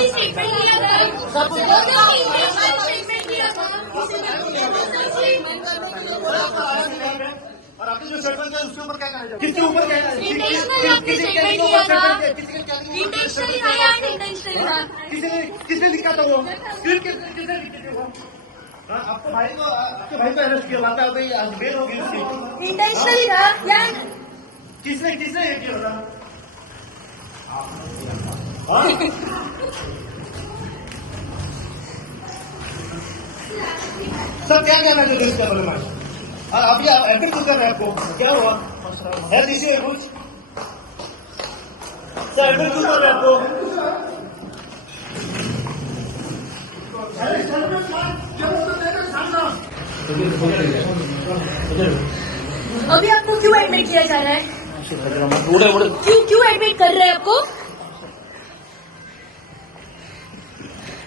Intentionally statement किया था। और आपने जो स्टेटमेंट किया उसके ऊपर क्या कहना चाहिए? किसके ऊपर कहना चाहिए? इंटेंशनली आपने स्टेटमेंट किया था। इंटेंशनली था या अनइंटेंशनली था? किसने लिखा था वो? किसने लिखे थे वो? आपको भाई को अरेस्ट किया हुआ था, आज बेल होगी उसकी। इंटेंशनली था या किसने ये किया था? सर क्या कहना चाहिए इसका बारे में? अभी एडिट क्यों कर रहे हैं? आपको क्या हुआ है? दीजिए कुछ सर, एडिट क्यों कर रहे हैं आपको? अभी आपको क्यों एडमिट किया जा रहा है? क्यों एडमिट कर रहे हैं आपको?